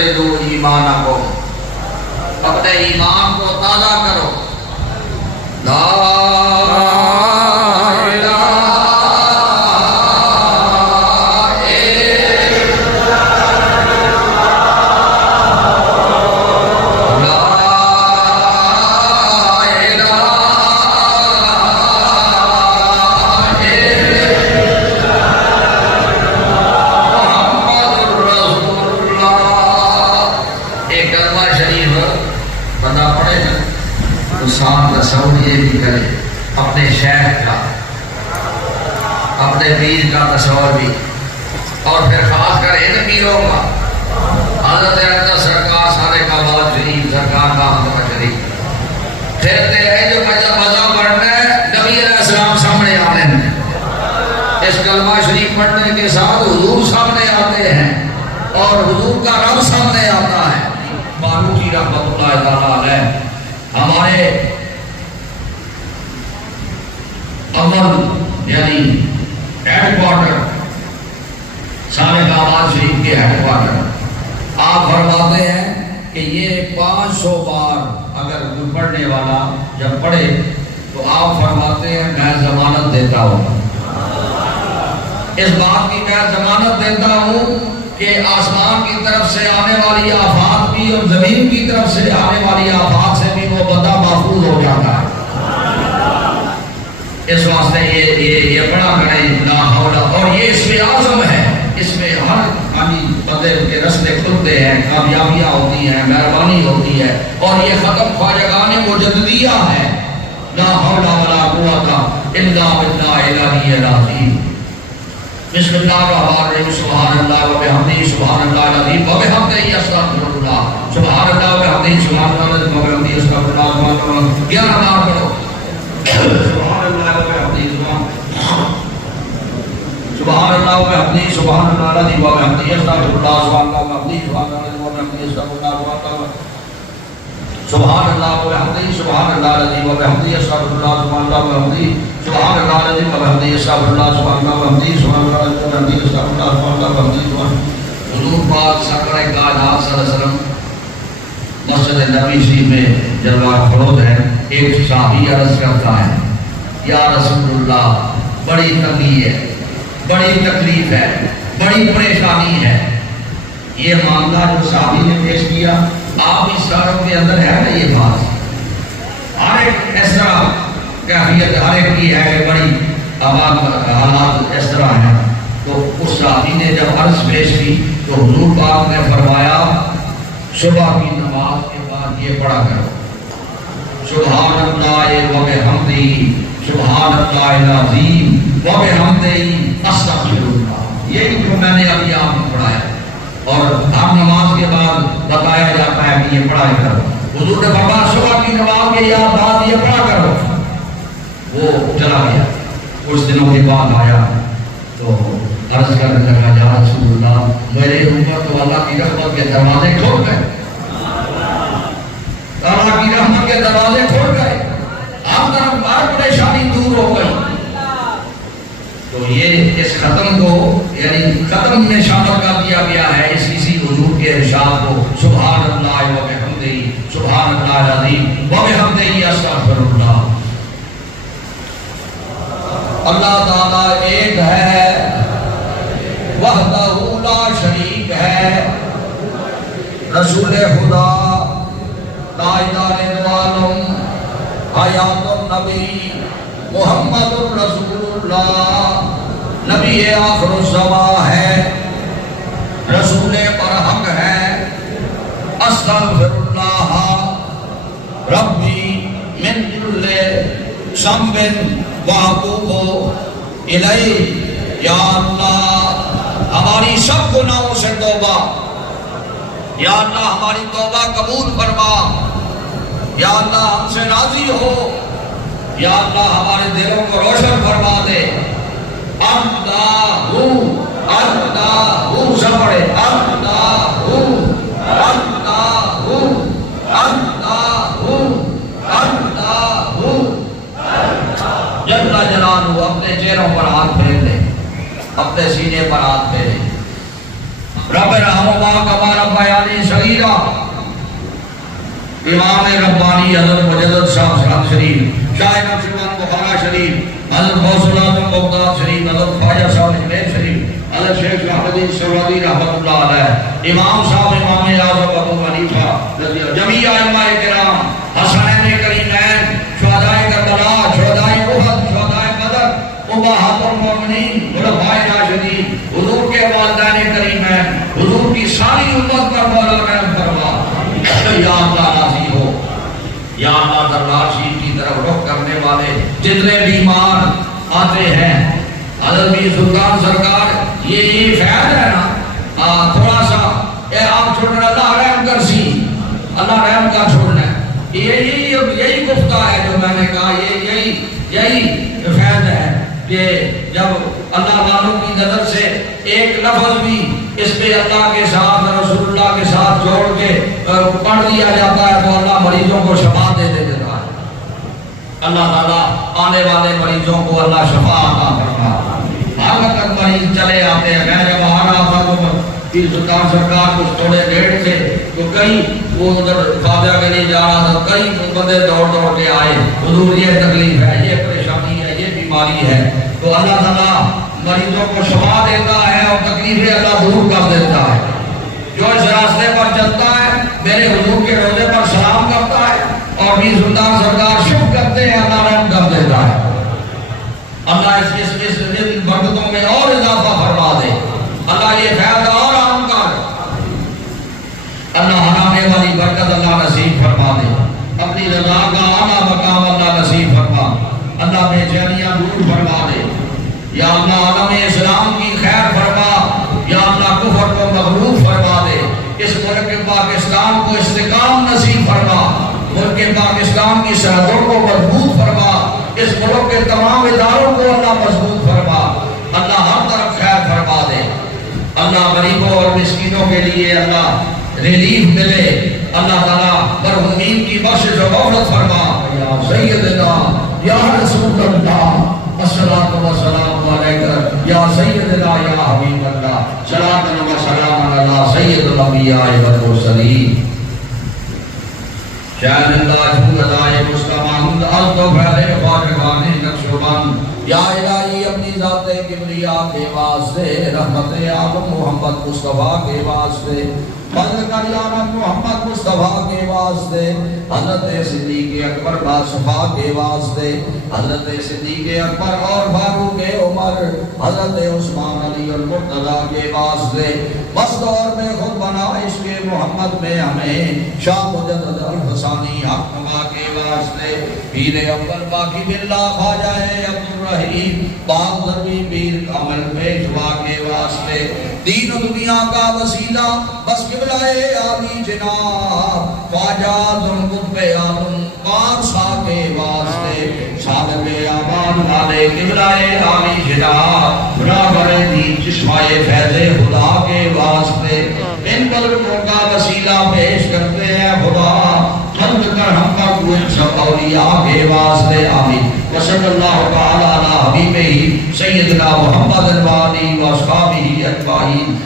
جددوا ایمانکم، اپنے ایمان کو تازہ کرو. لا اپنے شیخ کا، اپنے پیر کا تصور بھی، اور پھر خاص کر ان پیروں کا، حضرت اقدس سرکار صادق آباد شریف سرکار کا حضرت شریف پھرتے ہیں جو مزہ پڑھنا ہے نبی علیہ السلام سامنے آنے ہیں. اس کلمہ شریف پڑھنے کے ساتھ حضور سامنے آتے ہیں اور حضور کا رب سامنے آتا ہے. باروچی رحمۃ اللہ تعالیٰ علیہ ہمارے امر یعنی ہیڈ کوارٹر صادق آباد شریف کے ہیڈ کوارٹر، آپ فرماتے ہیں کہ یہ 500 بار اگر کوئی پڑھنے والا جب پڑھے تو آپ فرماتے ہیں میں ضمانت دیتا ہوں، اس بات کی میں ضمانت دیتا ہوں کہ آسمان کی طرف سے آنے والی آفات بھی اور زمین کی طرف سے آنے والی آفات سے بھی وہ بندہ محفوظ ہو جاتا ہے. اس واسطے یہ بڑا کریں لا حول، اور یہ اس میں اعظم ہے، اس میں ہر بندے کے رستے کھلتے ہیں، کامیابیاں ہوتی ہیں، مہربانی ہوتی ہے، اور یہ ختم خواجگان مجددیہ ہے. لا حول ولا قوت الا باللہ العلی العظیم. بسم اللہ الرحمن الرحیم. سبحان اللہ و بحمدہ سبحان اللہ العظیم و بحمدہ استغفر اللہ. سبحان اللہ و بحمدہ سبحان اللہ العظیم و بحمدہ استغفر اللہ. 11 بار پڑھو. سبحان اللہ و بحمدہ سبحان اللہ و بحمدہ سبحان اللہ العظیم و بحمدہ استغفر اللہ. سبحان اللہ و بحمدہ سبحان اللہ العظیم و بحمدہ استغفر اللہ. سبحان اللہ و بحمدہ سبحان اللہ العظیم و بحمدہ استغفر اللہ. سبحان اللہ و بحمدہ سبحان اللہ العظیم و بحمدہ استغفر اللہ. سبحان اللہ و بحمدہ سبحان اللہ العظیم و بحمدہ استغفر اللہ. سبحان اللہ و بحمدہ سبحان. حضور پاک سرکار کائنات صلی اللہ علیہ وسلم مسجد نبوی شریف میں جلوہ فروز ہے. ایک صحابی عرض کرتا ہے یا رسول اللہ بڑی تنگی ہے، بڑی تکلیف ہے، بڑی پریشانی ہے. یہ معاملہ جو صحابی نے پیش کیا آپ اس ساروں کے اندر ہے نا، یہ بات ہر ایک اس طرح کیفیت ہر ایک کی ہے کہ بڑی حالات اس طرح ہیں. تو اس صحابی نے جب عرض پیش کی تو حضور پاک نے فرمایا صبح کی نماز کے بعد یہ پڑھا کرو سبحان اللہ و بحمدہ سبحان اللہ العظیم و بحمدہ استغفر اللہ. یہی جو میں نے ابھی آپ کو پڑھایا اور ہر نماز کے بعد بتایا جاتا ہے کہ یہ پڑھا کرو. حضور نے فرمایا صبح کی نماز کے بعد یہ پڑھا کرو. وہ چلا گیا. کچھ دنوں کے بعد آیا تو عرض کرنے لگا یا رسول اللہ میرے اوپر تو اللہ کی رحمت کے دروازے کھول گئے، اللہ کی رحمت کے دروازے کھول گئے، آپ طرف ہر پریشانی دور ہو گئی. تو یہ اس ختم کو یعنی ختم میں شامل کر دیا گیا ہے اسی حضور کے ارشاد کو سبحان اللہ و بحمدہ سبحان اللہ العظیم و بحمدہ استغفر اللہ. اللہ تعالیٰ ایک ہے، وحدہ لا شریک ہے، رسول خدا تاجدار دو عالم حیات النبی محمد الرسول اللہ نبی آخر الزمان ہے، رسول برحق ہے. استغفر اللہ ربی من کل ذنب واتوب الیہ. یا اللہ ہماری سب گناہوں سے توبہ، یا اللہ ہماری توبہ قبول فرما، یا اللہ ہم سے راضی ہو، یا اللہ ہمارے دلوں کو روشن فرما دے. اللہ سب پڑھے اللہ جل جلالہ. اپنے چہروں پر ہاتھ پھیر لے، اپنے سینے پر ہاتھ پھیرے. رب رحمہما کما ربیانی امام ربانی حضرت مجدد صاحب سلام شریف، شاہ نقشبند بخارا شریف، حضرت غوث العظم بغداد شریف، حضرت خواجہ صاحب اجمیر شریف، حضرت شیخ شاہدی سروری رحمۃ اللہ علیہ، امام صاحب امام اعظم ابو حنیفہ، جمیع ائمہ کرام، حسنین کریمین، شہدائے کربلا، شہدائے احد، شہدائے بدر، امہات المومنین، خلفائے راشدین، حضور کے والدین کریمین، حضور کی ساری امت پر مولا کرم فرما۔ یا اللہ راضی ہو، یا اللہ دربار شریف کی طرف رخ کرنے والے جتنے بیمار آتے ہیں، حضرت بھی سلطان سرکار یہ فیض ہے نا، تھوڑا سا آپ چھوڑنا، اللہ رحم کر سی، اللہ رحم کا چھوڑنا ہے، یہی گفتہ ہے جو میں نے کہا، یہی فیض ہے کہ جب اللہ والوں کی نظر سے ایک لفظ بھی اس پہ اللہ کے ساتھ رسول اللہ کے ساتھ جوڑ کے پڑھ دیا جاتا ہے تو اللہ مریضوں کو شفا دے دیتا ہے۔ اللہ تعالیٰ آنے والے مریضوں کو اللہ شفا عطا فرما۔ ہر وقت مریض چلے آتے ہیں، میں جب آ رہا تھا تو پیر سلطان سرکار کچھ تھوڑے لیٹ تھے تو کئی وہ ادھر فاتحہ کے لیے جا رہا تھا، کئی بندے دوڑ کے آئے، حضور یہ تکلیف ہے، یہ پریشانی ہے، یہ بیماری ہے، تو اللہ تعالیٰ مریضوں کو شفا دیتا ہے اور تکلیفیں اللہ دور کر دیتا ہے۔ جو اس راستے پر چلتا ہے، میرے حضور کے روزے پر سلام کرتا ہے اور پیر سلطان سرکار شکر کرتے ہیں، اللہ رحم کر دیتا ہے۔ اللہ اس برکتوں میں اور اضافہ فرما دے، اللہ یہ فیض اور عام کر، اللہ ہرانے والی برکت اللہ نصیب فرما دے، اپنی رضا کا اعلیٰ مقام اللہ نصیب فرما، اللہ بے چینیاں دور فرما دے، یا اللہ عالم اسلام کی خیر فرما، یا اللہ کفر کو مغلوب فرما دے، اس ملک پاکستان کو استحکام نصیب فرما، ملک پاکستان کی سرحدوں کو مضبوط فرما، اس ملک کے تمام اداروں کو اللہ مضبوط فرما، اللہ ہر طرف خیر فرما دے، اللہ غریبوں اور مسکینوں کے لیے اللہ ریلیف ملے، اللہ تعالیٰ مرحومین کی بخشش و مغفرت فرما۔ یا سیدنا یا رسول اللہ الصلاۃ والسلام علیک یا سیدنا یا حبیب اللہ، صلاۃ و سلام علی سید الانبیاء والمرسلین۔ شاید اللہ جھول ادائے مستمعند الطف علیہ خواجگان نقشبند، یا الہی اپنی ذات کبریا کے واسطے، رحمت عالم محمد مصطفیٰ کے واسطے، فضل کر یا رب محمد مصطفیٰ کے واسطے، حضرت صدیق اکبر باصفا کے واسطے، حضرت صدیق اکبر اور فاروق عمر، حضرت عثمان علی المرتضیٰ کے واسطے، بس دور میں خود بنا عشق محمد میں ہمیں شاہ مجدد الفسانی حق نما کے واسطے، پیر اول باقی باللہ خواجہ عبدالرحیم پاک ضربی پیر کامل پیشوا کے واسطے، دین و دنیا کا وسیلہ بس قبلہ عالی جناب خواجہ اعظم قطب اعظم پارسا کے واسطے، صادق اعمال والے قبلہ عالی جناب برابر دین چشمہ فیض خدا کے واسطے، ان بزرگوں کا وسیلہ پیش کرتے ہیں خدا، حمد کر ہم کا کوئی سب اولیاء کے واسطے، آمین۔ وصلی اللہ تعالی علی حبیبہ سیدنا محمد و آلہ و اصحابہ اجمعین۔